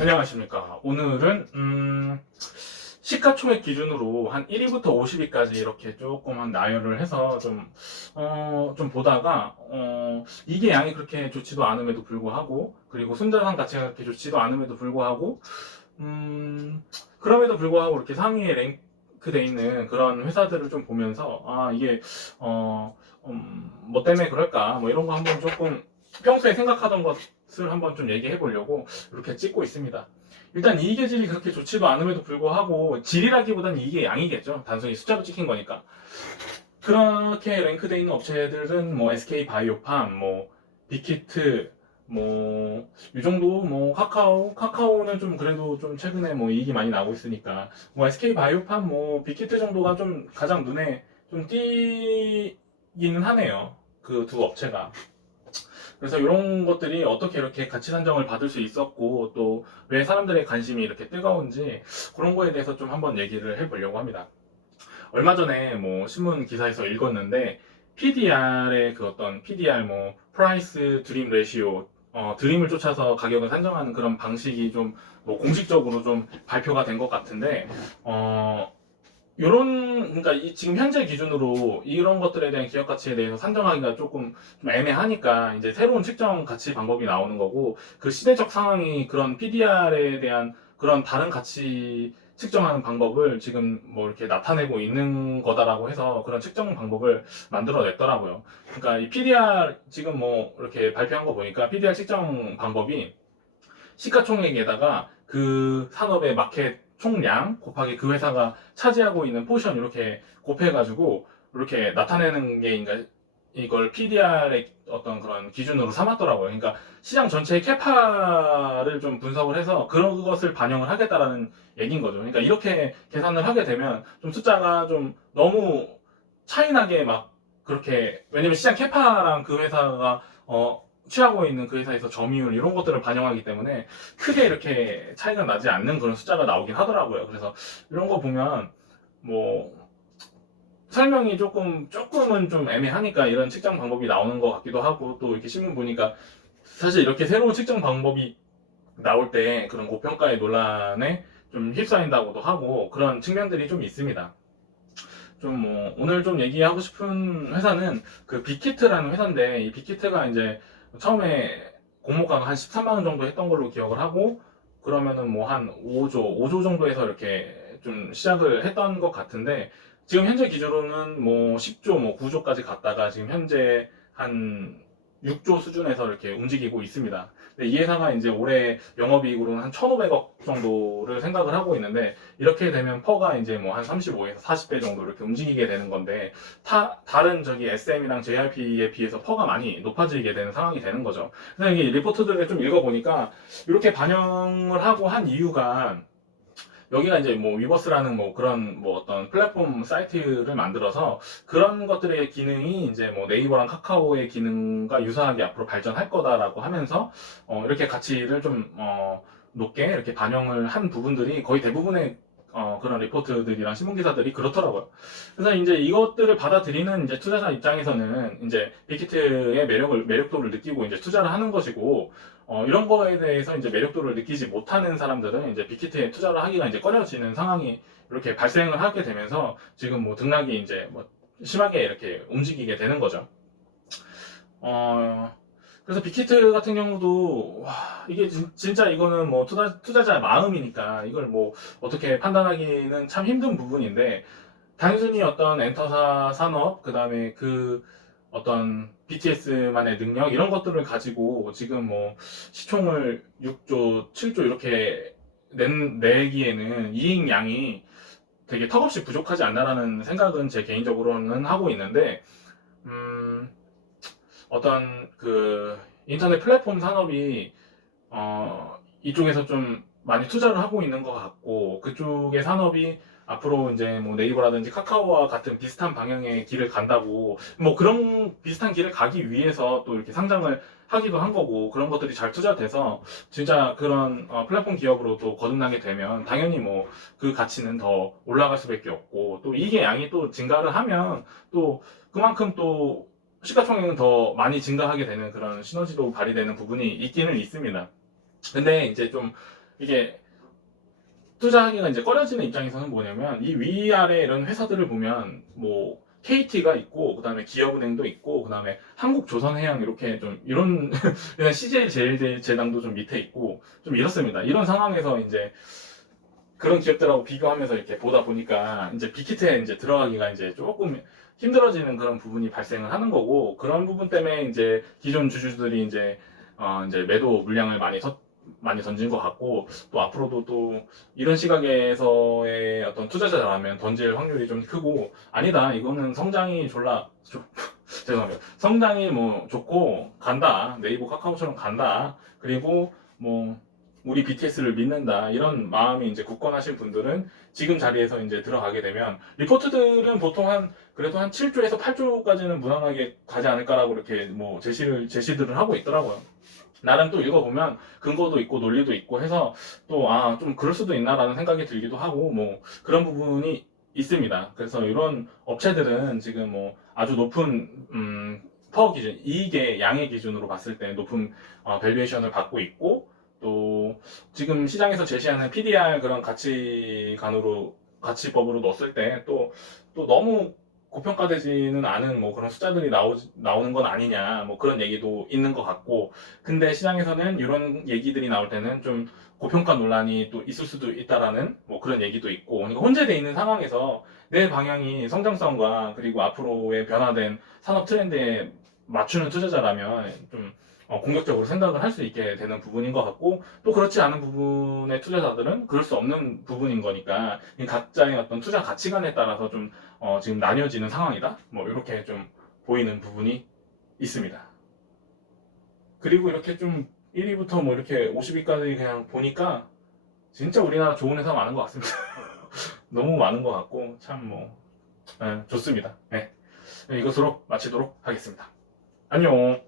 안녕하십니까. 오늘은 시가총액 기준으로 한 1위부터 50위까지 이렇게 조금 나열을 해서 좀 보다가 이게 양이 그렇게 좋지도 않음에도 불구하고, 그리고 순자산 가치가 그렇게 좋지도 않음에도 불구하고, 그럼에도 불구하고 이렇게 상위에 랭크돼 있는 그런 회사들을 좀 보면서 이게 뭐 때문에 그럴까 뭐 이런 거 한번 조금 평소에 생각하던 것을 한번 좀 얘기해 보려고 이렇게 찍고 있습니다. 일단 이익의 질이 그렇게 좋지도 않음에도 불구하고, 질이라기보다는 이게 양이겠죠. 단순히 숫자로 찍힌 거니까. 그렇게 랭크돼 있는 업체들은 뭐 SK 바이오팜, 뭐 빅히트, 뭐 이 정도, 뭐 카카오는 좀 그래도 좀 최근에 뭐 이익이 많이 나고 있으니까 뭐 SK 바이오팜, 뭐 빅히트 정도가 좀 가장 눈에 좀 띄기는 하네요. 그 두 업체가. 그래서 이런 것들이 어떻게 이렇게 가치 산정을 받을 수 있었고, 또 왜 사람들의 관심이 이렇게 뜨거운지, 그런 거에 대해서 좀 한번 얘기를 해보려고 합니다. 얼마 전에 뭐 신문 기사에서 읽었는데, PDR의 그 어떤 PDR, 뭐 프라이스 드림 레시오, 드림을 쫓아서 가격을 산정하는 그런 방식이 좀 뭐 공식적으로 좀 발표가 된 것 같은데, 그러니까 지금 현재 기준으로 이런 것들에 대한 기업 가치에 대해서 산정하기가 조금 좀 애매하니까 이제 새로운 측정 가치 방법이 나오는 거고, 그 시대적 상황이 그런 PDR에 대한 그런 다른 가치 측정하는 방법을 지금 뭐 이렇게 나타내고 있는 거다라고 해서 그런 측정 방법을 만들어냈더라고요. 그러니까 이 PDR 지금 뭐 이렇게 발표한 거 보니까 PDR 측정 방법이 시가총액에다가 그 산업의 마켓 총량 곱하기 그 회사가 차지하고 있는 포션 이렇게 곱해가지고 이렇게 나타내는 게, 그러니까 이걸 PDR의 어떤 그런 기준으로 삼았더라고요. 그러니까 시장 전체의 캐파를 좀 분석을 해서 그런 것을 반영을 하겠다라는 얘기인 거죠. 그러니까 이렇게 계산을 하게 되면 좀 숫자가 좀 너무 차이나게 막 그렇게, 왜냐면 시장 캐파랑 그 회사가 취하고 있는 그 회사에서 점유율 이런 것들을 반영하기 때문에 크게 이렇게 차이가 나지 않는 그런 숫자가 나오긴 하더라고요. 그래서 이런 거 보면 뭐 설명이 조금은 좀 애매하니까 이런 측정 방법이 나오는 것 같기도 하고, 또 이렇게 신문 보니까 사실 이렇게 새로운 측정 방법이 나올 때 그런 고평가의 논란에 좀 휩싸인다고도 하고, 그런 측면들이 좀 있습니다. 좀 뭐 오늘 좀 얘기하고 싶은 회사는 그 빅히트라는 회사인데, 이 빅히트가 이제 처음에 공모가가 한 13만 원 정도 했던 걸로 기억을 하고, 그러면은 뭐 한 5조 정도에서 이렇게 좀 시작을 했던 것 같은데, 지금 현재 기준으로는 뭐 10조, 뭐 9조까지 갔다가 지금 현재 한 6조 수준에서 이렇게 움직이고 있습니다. 근데 이 회사가 이제 올해 영업이익으로는 한 1,500억 정도를 생각을 하고 있는데, 이렇게 되면 퍼가 이제 뭐 한 35에서 40배 정도 이렇게 움직이게 되는 건데, 다른 저기 SM이랑 JRP에 비해서 퍼가 많이 높아지게 되는 상황이 되는 거죠. 그래서 이 리포트들을 좀 읽어보니까 이렇게 반영을 하고 한 이유가, 여기가 이제 뭐 위버스라는 뭐 그런 뭐 어떤 플랫폼 사이트를 만들어서 그런 것들의 기능이 이제 뭐 네이버랑 카카오의 기능과 유사하게 앞으로 발전할 거다라고 하면서 이렇게 가치를 좀 높게 이렇게 반영을 한 부분들이 거의 대부분의 그런 리포트들이랑 신문 기사들이 그렇더라고요. 그래서 이제 이것들을 받아들이는 이제 투자자 입장에서는 이제 빅히트의 매력도를 느끼고 이제 투자를 하는 것이고, 이런 거에 대해서 이제 매력도를 느끼지 못하는 사람들은 이제 빅히트에 투자를 하기가 이제 꺼려지는 상황이 이렇게 발생을 하게 되면서 지금 뭐 등락이 이제 뭐 심하게 이렇게 움직이게 되는 거죠. 그래서 빅히트 같은 경우도 이게 진짜 이거는 뭐 투자자의 마음이니까 이걸 뭐 어떻게 판단하기는 참 힘든 부분인데, 단순히 어떤 엔터사 산업, 그 다음에 그 어떤 BTS만의 능력 이런 것들을 가지고 지금 뭐 시총을 6조, 7조 이렇게 내기에는 이익량이 되게 턱없이 부족하지 않나라는 생각은 제 개인적으로는 하고 있는데, 음, 어떤 그 인터넷 플랫폼 산업이 이쪽에서 좀 많이 투자를 하고 있는 것 같고, 그쪽의 산업이 앞으로 이제 뭐 네이버라든지 카카오와 같은 비슷한 방향의 길을 간다고, 뭐 그런 비슷한 길을 가기 위해서 또 이렇게 상장을 하기도 한 거고, 그런 것들이 잘 투자돼서 진짜 그런 플랫폼 기업으로 또 거듭나게 되면 당연히 뭐 그 가치는 더 올라갈 수밖에 없고, 또 이게 양이 또 증가를 하면 또 그만큼 또 시가총액은 더 많이 증가하게 되는 그런 시너지도 발휘되는 부분이 있기는 있습니다. 근데 이제 좀 이게 투자하기가 이제 꺼려지는 입장에서는 뭐냐면 이 위아래 이런 회사들을 보면 뭐 KT가 있고 그다음에 기업은행도 있고 그다음에 한국조선해양 이렇게 좀 이런 그냥 CJ제일제당도 좀 밑에 있고 좀 이렇습니다. 이런 상황에서 이제 그런 기업들하고 비교하면서 이렇게 보다 보니까 이제 빅히트에 이제 들어가기가 이제 조금 힘들어지는 그런 부분이 발생을 하는 거고 그런 부분 때문에 이제 기존 주주들이 이제 매도 물량을 많이 던진 것 같고 또 앞으로도 또 이런 시각에서의 어떤 투자자라면 던질 확률이 좀 크고 아니다 이거는 성장이 죄송합니다. 성장이 뭐 좋고 간다 네이버 카카오처럼 간다 그리고 뭐 우리 BTS를 믿는다 이런 마음이 이제 굳건하신 분들은 지금 자리에서 이제 들어가게 되면 리포트들은 보통 그래도 한 7조에서 8조까지는 무난하게 가지 않을까라고 이렇게 뭐 제시들을 하고 있더라고요. 나름 또 읽어보면 근거도 있고 논리도 있고 해서 또 좀 그럴 수도 있나라는 생각이 들기도 하고 뭐 그런 부분이 있습니다. 그래서 이런 업체들은 지금 뭐 아주 높은 파워 기준, 이익의 양의 기준으로 봤을 때 높은 밸류에이션을 받고 있고 또 지금 시장에서 제시하는 PDR 그런 가치법으로 넣었을 때 또 너무 고평가되지는 않은 뭐 그런 숫자들이 나오는 건 아니냐 뭐 그런 얘기도 있는 것 같고 근데 시장에서는 이런 얘기들이 나올 때는 좀 고평가 논란이 또 있을 수도 있다라는 뭐 그런 얘기도 있고 그러니까 혼재돼 있는 상황에서 내 방향이 성장성과 그리고 앞으로의 변화된 산업 트렌드에 맞추는 투자자라면 좀 공격적으로 생각을 할 수 있게 되는 부분인 것 같고 또 그렇지 않은 부분의 투자자들은 그럴 수 없는 부분인 거니까 이 각자의 어떤 투자 가치관에 따라서 좀 지금 나뉘어지는 상황이다 뭐 이렇게 좀 보이는 부분이 있습니다. 그리고 이렇게 좀 1위부터 뭐 이렇게 50위까지 그냥 보니까 진짜 우리나라 좋은 회사 많은 것 같습니다. 너무 많은 것 같고 참 뭐 좋습니다. 네. 이것으로 마치도록 하겠습니다. 안녕.